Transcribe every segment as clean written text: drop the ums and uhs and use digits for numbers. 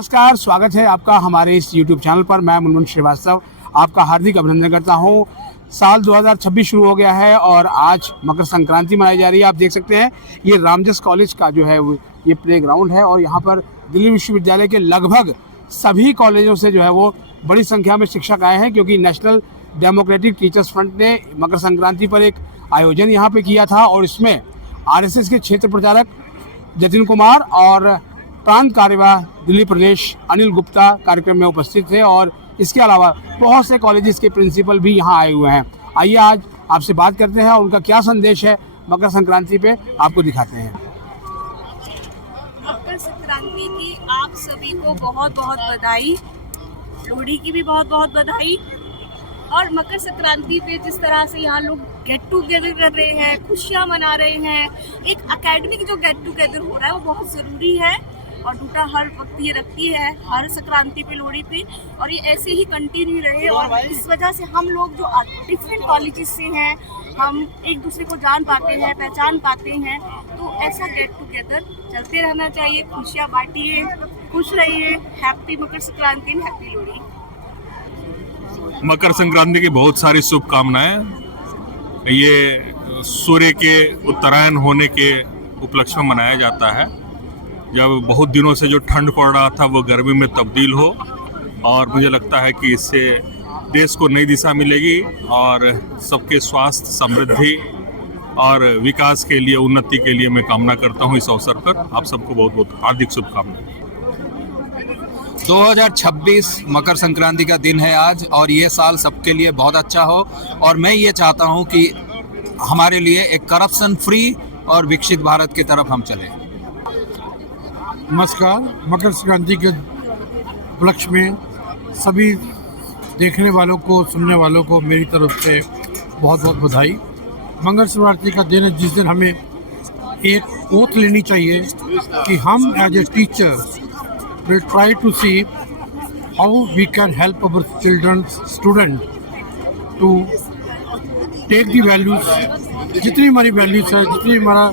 नमस्कार, स्वागत है आपका हमारे इस YouTube चैनल पर। मैं मुनमुन श्रीवास्तव आपका हार्दिक अभिनंदन करता हूं। साल 2026 शुरू हो गया है और आज मकर संक्रांति मनाई जा रही है। आप देख सकते हैं ये रामजस कॉलेज का जो है ये प्ले ग्राउंड है और यहाँ पर दिल्ली विश्वविद्यालय के लगभग सभी कॉलेजों से जो है वो बड़ी संख्या में शिक्षक आए हैं, क्योंकि नेशनल डेमोक्रेटिक टीचर्स फ्रंट ने मकर संक्रांति पर एक आयोजन यहाँ पे किया था और इसमें RSS के क्षेत्र प्रचारक जतिन कुमार और प्रांत कार्यवाह दिल्ली प्रदेश अनिल गुप्ता कार्यक्रम में उपस्थित थे और इसके अलावा बहुत से कॉलेजेस के प्रिंसिपल भी यहाँ आए हुए हैं। आइए आज आपसे बात करते हैं और उनका क्या संदेश है मकर संक्रांति पे आपको दिखाते हैं। मकर संक्रांति की आप सभी को बहुत बहुत बधाई, लोहड़ी की भी बहुत बहुत बधाई। और मकर संक्रांति पे जिस तरह से यहाँ लोग गेट टुगेदर कर रहे हैं, खुशियाँ मना रहे हैं, एक एकेडमिक जो गेट टुगेदर हो रहा है वो बहुत ज़रूरी है और टूटा हर वक्त ये रखती है हर संक्रांति पे, लोहड़ी पे, और ये ऐसे ही कंटिन्यू रहे। और इस वजह से हम लोग जो डिफरेंट कॉलेजेस से हैं, हम एक दूसरे को जान पाते हैं, पहचान पाते हैं। तो ऐसा गेट टुगेदर चलते रहना चाहिए। खुशियाँ बांटिए, खुश रहिए। Happy Makar Sankranti and happy Lohri. Makar Sankranti की बहुत सारी शुभकामनाएं। ये सूर्य के उत्तरायण होने के उपलक्ष्य में मनाया जाता है, जब बहुत दिनों से जो ठंड पड़ रहा था वो गर्मी में तब्दील हो, और मुझे लगता है कि इससे देश को नई दिशा मिलेगी और सबके स्वास्थ्य, समृद्धि और विकास के लिए, उन्नति के लिए मैं कामना करता हूँ। इस अवसर पर आप सबको बहुत बहुत हार्दिक शुभकामनाएं। 2026 मकर संक्रांति का दिन है आज, और ये साल सबके लिए बहुत अच्छा हो। और मैं ये चाहता हूँ कि हमारे लिए एक करप्शन फ्री और विकसित भारत की तरफ हम चलें। नमस्कार। मकर संक्रांति के उपलक्ष्य में सभी देखने वालों को, सुनने वालों को मेरी तरफ से बहुत बहुत बधाई। मकर संक्रांति का दिन है जिस दिन हमें एक ओथ लेनी चाहिए कि हम as a teacher will try to see how we can help our student to take the values, जितनी हमारी वैल्यूज है, जितनी हमारा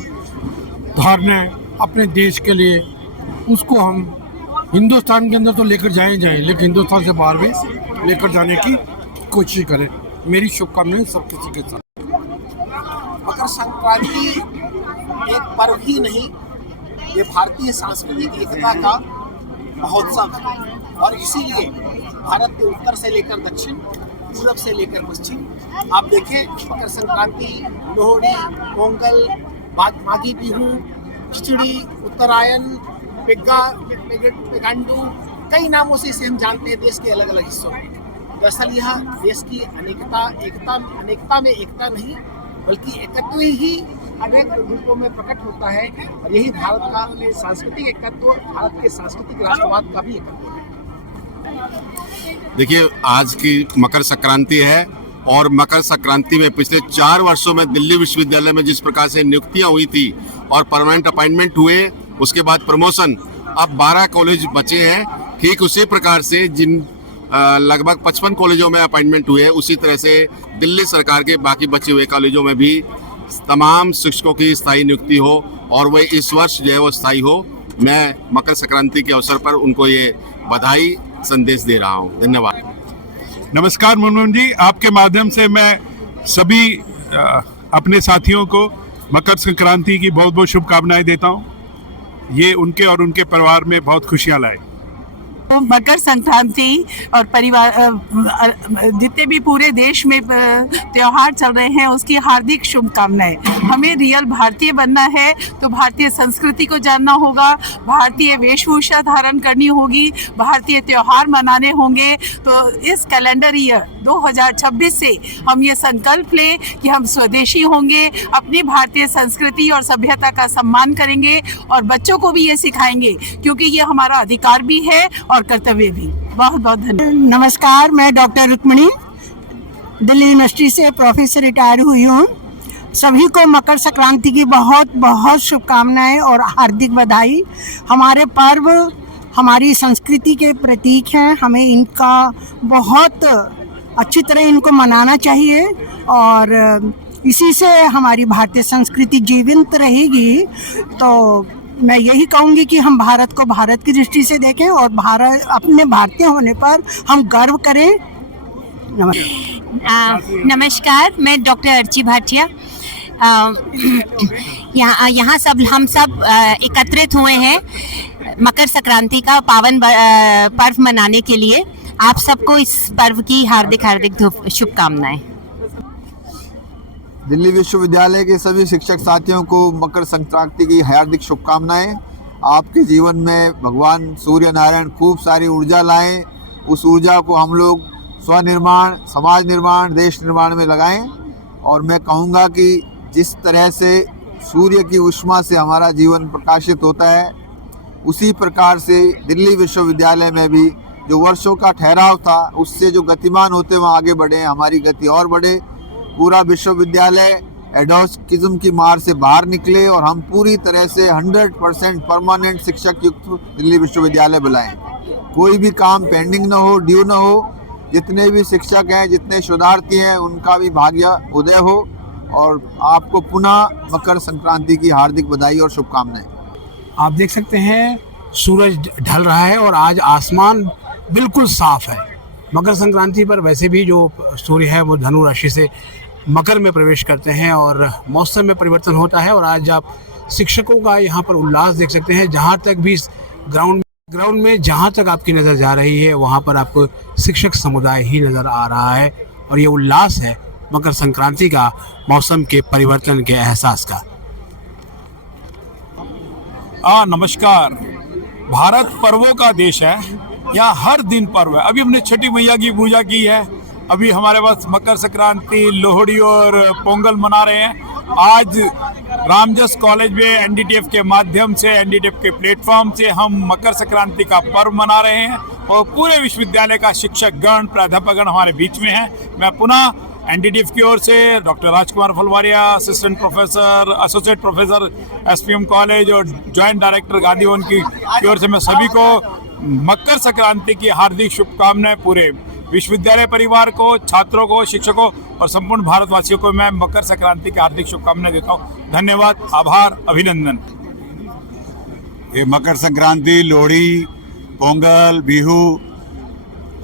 धारणा है अपने देश के लिए, उसको हम हिंदुस्तान के अंदर तो लेकर जाएं, लेकिन हिंदुस्तान से बाहर भी लेकर जाने की कोशिश करें। मेरी शुभकामनाएं सब किसी के साथ। मकर संक्रांति एक पर्व ही नहीं, ये भारतीय सांस्कृतिक एकता का महोत्सव है और इसीलिए भारत के उत्तर से लेकर दक्षिण, पूरब से लेकर पश्चिम आप देखें, मकर संक्रांति, लोहड़ी, पोंगल, माघी बिहू, खिचड़ी, उत्तरायण, पेगांडू, कई नामों से इसे हम जानते हैं देश के अलग अलग हिस्सों में। दरअसल यह देश की अनेकता में एकता नहीं बल्कि एकत्व ही अनेक रूपों में प्रकट होता है, और यही भारत का सांस्कृतिक एकत्व, भारत के सांस्कृतिक राष्ट्रवाद का भी एकत्व है। देखिए, आज की मकर संक्रांति है और मकर संक्रांति में पिछले 4 वर्षों में दिल्ली विश्वविद्यालय में जिस प्रकार से नियुक्तियां हुई थी और परमानेंट अपॉइंटमेंट हुए, उसके बाद प्रमोशन, अब 12 कॉलेज बचे हैं। ठीक उसी प्रकार से जिन लगभग 55 कॉलेजों में अपॉइंटमेंट हुए, उसी तरह से दिल्ली सरकार के बाकी बचे हुए कॉलेजों में भी तमाम शिक्षकों की स्थायी नियुक्ति हो और वह इस वर्ष जो है वो स्थायी हो। मैं मकर संक्रांति के अवसर पर उनको ये बधाई संदेश दे रहा हूँ। धन्यवाद। नमस्कार मुनमुन जी, आपके माध्यम से मैं सभी अपने साथियों को मकर संक्रांति की बहुत बहुत शुभकामनाएं देता हूँ। ये उनके और उनके परिवार में बहुत खुशियाँ लाए। मकर संक्रांति और परिवार जितने भी पूरे देश में त्योहार चल रहे हैं उसकी हार्दिक शुभकामनाएं। हमें रियल भारतीय बनना है तो भारतीय संस्कृति को जानना होगा, भारतीय वेशभूषा धारण करनी होगी, भारतीय त्योहार मनाने होंगे। तो इस कैलेंडर ईयर 2026 से हम ये संकल्प लें कि हम स्वदेशी होंगे, अपनी भारतीय संस्कृति और सभ्यता का सम्मान करेंगे और बच्चों को भी ये सिखाएंगे, क्योंकि ये हमारा अधिकार भी है और कर्तव्य भी। बहुत बहुत धन्यवाद। नमस्कार, मैं डॉक्टर रुक्मिणी दिल्ली यूनिवर्सिटी से प्रोफेसर रिटायर हुई हूँ। सभी को मकर संक्रांति की बहुत बहुत शुभकामनाएं और हार्दिक बधाई। हमारे पर्व हमारी संस्कृति के प्रतीक हैं, हमें इनका बहुत अच्छी तरह इनको मनाना चाहिए और इसी से हमारी भारतीय संस्कृति जीवंत रहेगी। तो मैं यही कहूँगी कि हम भारत को भारत की दृष्टि से देखें और भारत अपने भारतीय होने पर हम गर्व करें। नमस्कार, मैं डॉक्टर अर्ची भाटिया। यहाँ हम सब एकत्रित हुए हैं मकर संक्रांति का पावन पर्व मनाने के लिए। आप सबको इस पर्व की हार्दिक शुभकामनाएं। दिल्ली विश्वविद्यालय के सभी शिक्षक साथियों को मकर संक्रांति की हार्दिक शुभकामनाएं। आपके जीवन में भगवान सूर्य नारायण खूब सारी ऊर्जा लाएं। उस ऊर्जा को हम लोग स्वनिर्माण, समाज निर्माण, देश निर्माण में लगाएं। और मैं कहूँगा कि जिस तरह से सूर्य की ऊष्मा से हमारा जीवन प्रकाशित होता है, उसी प्रकार से दिल्ली विश्वविद्यालय में भी जो वर्षों का ठहराव था, उससे जो गतिमान होते वहाँ आगे बढ़े, हमारी गति और बढ़े। पूरा विश्वविद्यालय एडोस्किज्म की मार से बाहर निकले और हम पूरी तरह से 100% परमानेंट शिक्षक युक्त दिल्ली विश्वविद्यालय बुलाएं। कोई भी काम पेंडिंग न हो, ड्यू न हो। जितने भी शिक्षक हैं, जितने शोधार्थी हैं, उनका भी भाग्य उदय हो। और आपको पुनः मकर संक्रांति की हार्दिक बधाई और शुभकामनाएं। आप देख सकते हैं सूरज ढल रहा है और आज आसमान बिल्कुल साफ है। मकर संक्रांति पर वैसे भी जो सूर्य है वो धनु राशि से मकर में प्रवेश करते हैं और मौसम में परिवर्तन होता है। और आज आप शिक्षकों का यहाँ पर उल्लास देख सकते हैं। जहाँ तक भी ग्राउंड में जहाँ तक आपकी नज़र जा रही है, वहाँ पर आपको शिक्षक समुदाय ही नज़र आ रहा है। और ये उल्लास है मकर संक्रांति का, मौसम के परिवर्तन के एहसास का। नमस्कार। भारत पर्वों का देश है। यहाँ हर दिन पर्व है। अभी हमने छठी मैया की पूजा की है। अभी हमारे पास मकर संक्रांति, लोहड़ी और पोंगल मना रहे हैं। आज रामजस कॉलेज में एनडीटीएफ के माध्यम से, एनडीटीएफ के प्लेटफॉर्म से हम मकर संक्रांति का पर्व मना रहे हैं और पूरे विश्वविद्यालय का शिक्षक गण, प्राध्यापकगण हमारे बीच में है। मैं पुनः एनडीटीएफ की ओर से doctor Rajkumar Phalwaria, assistant professor, associate professor SPM college और जॉइंट डायरेक्टर गांधी भवन की ओर से मैं सभी को मकर संक्रांति की हार्दिक शुभकामनाएं। पूरे विश्वविद्यालय परिवार को, छात्रों को, शिक्षकों और संपूर्ण भारतवासियों को मैं मकर संक्रांति की हार्दिक शुभकामनाएं देता हूं। धन्यवाद, आभार, अभिनंदन। ये मकर संक्रांति, लोहड़ी, पोंगल, बिहू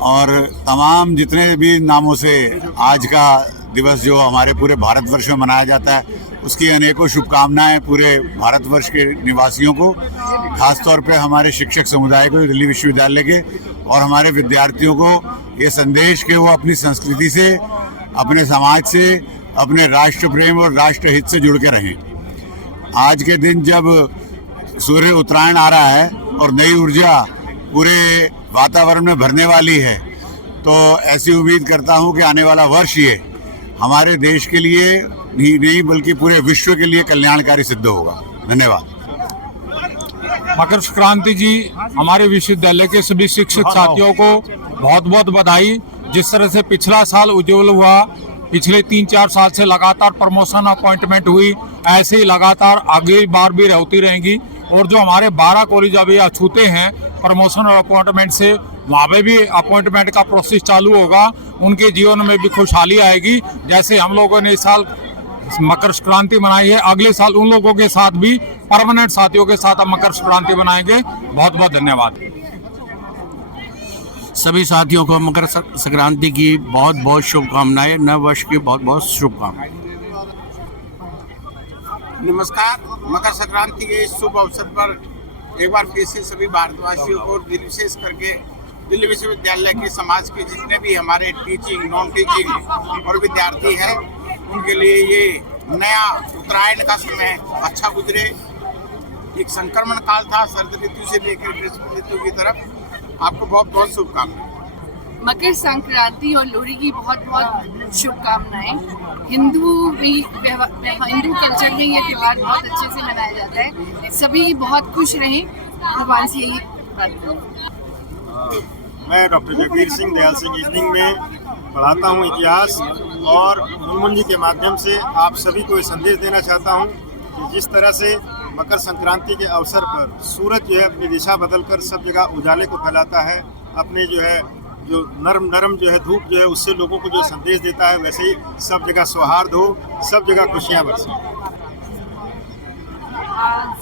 और तमाम जितने भी नामों से आज का दिवस जो हमारे पूरे भारतवर्ष में मनाया जाता है, उसकी अनेकों शुभकामनाएं पूरे भारतवर्ष के निवासियों को, खासतौर पे हमारे शिक्षक समुदाय को, दिल्ली विश्वविद्यालय के और हमारे विद्यार्थियों को ये संदेश कि वो अपनी संस्कृति से, अपने समाज से, अपने राष्ट्र प्रेम और राष्ट्र हित से जुड़ के रहें। आज के दिन जब सूर्य उत्तरायण आ रहा है और नई ऊर्जा पूरे वातावरण में भरने वाली है, तो ऐसी उम्मीद करता हूँ कि आने वाला वर्ष ये हमारे देश के लिए नहीं बल्कि पूरे विश्व के लिए कल्याणकारी सिद्ध होगा। धन्यवाद। मकर संक्रांति जी, हमारे विश्वविद्यालय के सभी शिक्षक साथियों को बहुत बहुत बधाई। जिस तरह से पिछला साल उज्ज्वल हुआ, पिछले 3-4 साल से लगातार प्रमोशन अपॉइंटमेंट हुई, ऐसे ही लगातार अगली बार भी होती रहेंगी। और जो हमारे 12 कॉलेज अभी अछूते हैं प्रमोशन और अपॉइंटमेंट से, वहाँ पे भी अपॉइंटमेंट का प्रोसेस चालू होगा। उनके जीवन में भी खुशहाली आएगी। जैसे हम लोगों ने इस साल मकर संक्रांति मनाई है, अगले साल उन लोगों के साथ भी, परमानेंट साथियों के साथ हम मकर संक्रांति मनाएंगे। बहुत बहुत धन्यवाद। सभी साथियों को मकर संक्रांति की बहुत बहुत शुभकामनाएं। नव वर्ष की बहुत बहुत शुभकामनाएं। नमस्कार। मकर संक्रांति के इस शुभ अवसर पर एक बार फिर से सभी भारतवासियों को, विशेष करके दिल्ली विश्वविद्यालय के समाज के जितने भी हमारे टीचिंग, नॉन टीचिंग और विद्यार्थी हैं, उनके लिए ये नया उत्तरायण का समय अच्छा गुजरे। एक संक्रमण काल था शरद ऋतु से लेकर ग्रीष्म ऋतु की तरफ। आपको बहुत बहुत शुभकामनाएं। मकर संक्रांति और लोहड़ी की बहुत बहुत शुभकामनाएं। हिंदू कल्चर में ये त्यौहार बहुत अच्छे से मनाया जाता है। सभी बहुत खुश रहें, भगवान से यही प्रार्थना। मैं डॉक्टर जगबीर सिंह दयाल सिंह इवनिंग में पढ़ाता हूँ इतिहास, और मुनमुन जी के माध्यम से आप सभी को ये संदेश देना चाहता हूँ कि जिस तरह से मकर संक्रांति के अवसर पर सूरज जो है अपनी दिशा बदलकर सब जगह उजाले को फैलाता है, अपने जो नरम जो है धूप जो है उससे लोगों को जो संदेश देता है, वैसे ही सब जगह सौहार्द हो, सब जगह खुशियाँ बरसें।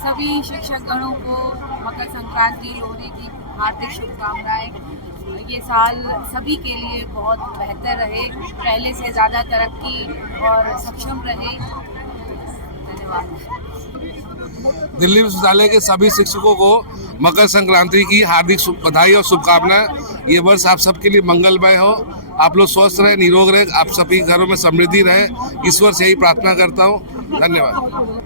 सभी शिक्षकगणों को मकर संक्रांति लोहड़ी की हार्दिक शुभकामनाएं। ये साल सभी के लिए बहुत बेहतर रहे, पहले से ज़्यादा तरक्की और सक्षम रहे। धन्यवाद। दिल्ली विश्वविद्यालय के सभी शिक्षकों को मकर संक्रांति की हार्दिक बधाई और शुभकामनाएं। ये वर्ष आप सबके लिए मंगलमय हो, आप लोग स्वस्थ रहे, निरोग रहे, आप सभी घरों में समृद्धि रहे, ईश्वर से यही प्रार्थना करता हूँ। धन्यवाद।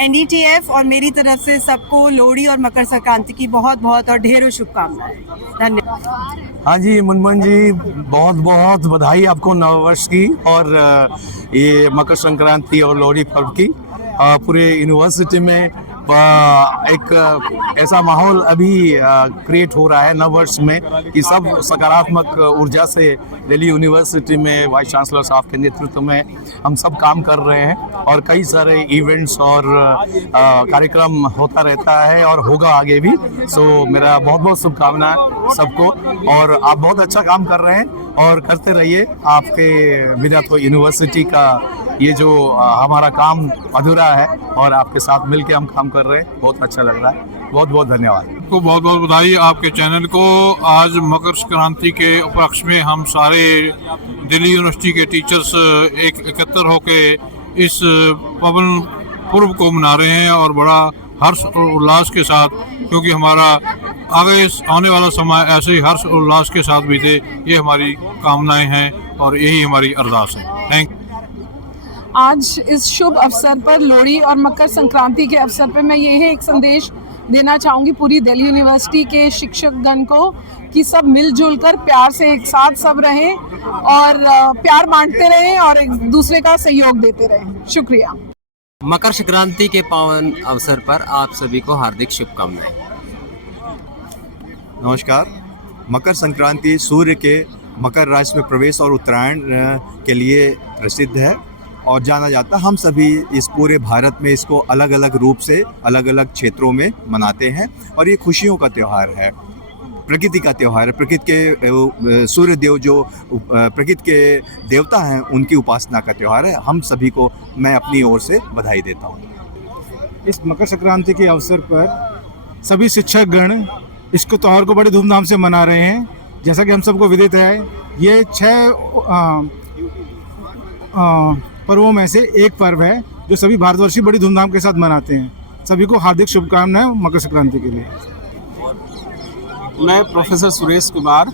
NDTF और मेरी तरफ से सबको लोहड़ी और मकर संक्रांति की बहुत बहुत और ढेरों शुभकामनाएं। धन्यवाद। हाँ जी मुनमुन जी, बहुत बहुत बधाई आपको नववर्ष की और ये मकर संक्रांति और लोहड़ी पर्व की। पूरे यूनिवर्सिटी में एक ऐसा माहौल अभी क्रिएट हो रहा है नववर्ष में कि सब सकारात्मक ऊर्जा से दिल्ली यूनिवर्सिटी में वाइस चांसलर साहब के नेतृत्व में हम सब काम कर रहे हैं और कई सारे इवेंट्स और कार्यक्रम होता रहता है और होगा आगे भी। सो मेरा बहुत बहुत शुभकामनाएं सबको और आप बहुत अच्छा काम कर रहे हैं और करते रहिए। आपके बिना तो यूनिवर्सिटी का ये जो हमारा काम अधूरा है और आपके साथ मिलके हम काम कर रहे हैं, बहुत अच्छा लग रहा है। बहुत बहुत धन्यवाद। आपको बहुत बहुत बधाई आपके चैनल को। आज मकर संक्रांति के उपलक्ष्य में हम सारे दिल्ली यूनिवर्सिटी के टीचर्स एकत्र होके इस पवन पर्व को मना रहे हैं और बड़ा हर्ष और उल्लास के साथ, क्योंकि हमारा आने वाला समय ऐसे ही हर्ष और उल्लास के साथ बीते, ये हमारी कामनाएं हैं और यही हमारी अरदास है। Thank you. आज इस शुभ अवसर पर लोहड़ी और मकर संक्रांति के अवसर पर मैं यही एक संदेश देना चाहूँगी पूरी दिल्ली यूनिवर्सिटी के शिक्षकगण को कि सब मिलजुल कर प्यार से एक साथ सब रहें और प्यार बांटते रहें और एक दूसरे का सहयोग देते रहें। शुक्रिया। मकर संक्रांति के पावन अवसर पर आप सभी को हार्दिक शुभकामनाएं। नमस्कार। मकर संक्रांति सूर्य के मकर राशि में प्रवेश और उत्तरायण के लिए प्रसिद्ध है और जाना जाता है। हम सभी इस पूरे भारत में इसको अलग अलग रूप से अलग अलग क्षेत्रों में मनाते हैं और ये खुशियों का त्यौहार है, प्रकृति का त्यौहार है। प्रकृति के सूर्य देव जो प्रकृति के देवता हैं उनकी उपासना का त्यौहार है। हम सभी को मैं अपनी ओर से बधाई देता हूँ। इस मकर संक्रांति के अवसर पर सभी शिक्षकगण इसको त्यौहार को बड़े धूमधाम से मना रहे हैं। जैसा कि हम सबको विदित है, ये 6 पर्वों में से एक पर्व है जो सभी भारतवर्षी बड़ी धूमधाम के साथ मनाते हैं। सभी को हार्दिक शुभकामनाएं मकर संक्रांति के लिए। मैं प्रोफेसर सुरेश कुमार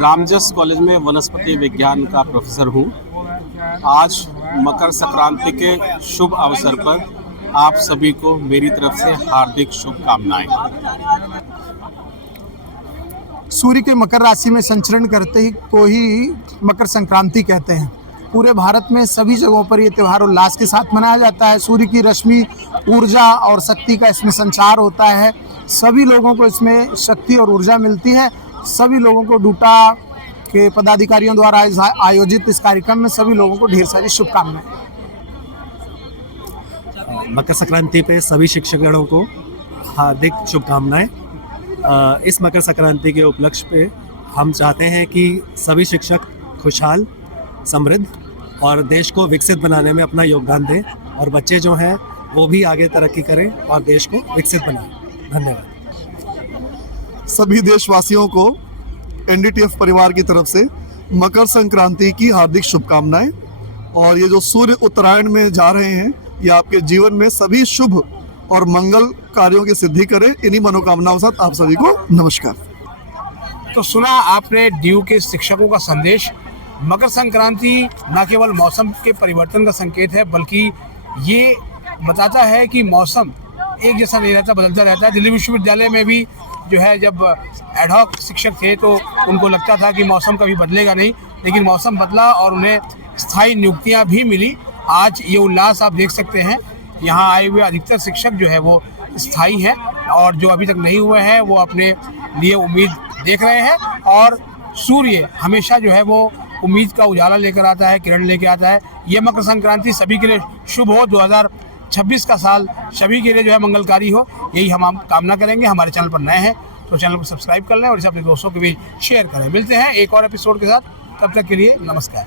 रामजस कॉलेज में वनस्पति विज्ञान का प्रोफेसर हूँ। आज मकर संक्रांति के शुभ अवसर पर आप सभी को मेरी तरफ से हार्दिक शुभकामनाएं। सूर्य के मकर राशि में संचरण करते ही को ही मकर संक्रांति कहते हैं। पूरे भारत में सभी जगहों पर ये त्यौहार उल्लास के साथ मनाया जाता है। सूर्य की रश्मि, ऊर्जा और शक्ति का इसमें संचार होता है। सभी लोगों को इसमें शक्ति और ऊर्जा मिलती है। सभी लोगों को डूटा के पदाधिकारियों द्वारा आयोजित इस कार्यक्रम में सभी लोगों को ढेर सारी शुभकामनाएं। मकर संक्रांति पे सभी शिक्षकगणों को हार्दिक शुभकामनाएं। इस मकर संक्रांति के उपलक्ष्य पे हम चाहते हैं कि सभी शिक्षक खुशहाल, समृद्ध और देश को विकसित बनाने में अपना योगदान दें और बच्चे जो हैं वो भी आगे तरक्की करें और देश को विकसित बनाएं। धन्यवाद। सभी देशवासियों को NDTF परिवार की तरफ से मकर संक्रांति की हार्दिक शुभकामनाएं। और ये जो सूर्य उत्तरायण में जा रहे हैं, ये आपके जीवन में सभी शुभ और मंगल कार्यों की सिद्धि करे। इन्हीं मनोकामनाओं के साथ आप सभी को नमस्कार। तो सुना आपने DU के शिक्षकों का संदेश। मकर संक्रांति न केवल मौसम के परिवर्तन का संकेत है, बल्कि ये बताता है कि मौसम एक जैसा नहीं रहता, बदलता रहता है। दिल्ली विश्वविद्यालय में भी जो है, जब एडहॉक शिक्षक थे तो उनको लगता था कि मौसम कभी बदलेगा नहीं, लेकिन मौसम बदला और उन्हें स्थायी नियुक्तियां भी मिली। आज ये उल्लास आप देख सकते हैं। यहाँ आए हुए अधिकतर शिक्षक जो है वो स्थायी हैं और जो अभी तक नहीं हुए हैं वो अपने लिए उम्मीद देख रहे हैं। और सूर्य हमेशा जो है वो उम्मीद का उजाला लेकर आता है, किरण लेकर आता है। ये मकर संक्रांति सभी के लिए शुभ हो, 2026 का साल सभी के लिए जो है मंगलकारी हो, यही हम कामना करेंगे। हमारे चैनल पर नए हैं तो चैनल को सब्सक्राइब कर लें और इसे अपने दोस्तों के बीच शेयर करें। मिलते हैं एक और एपिसोड के साथ, तब तक के लिए नमस्कार।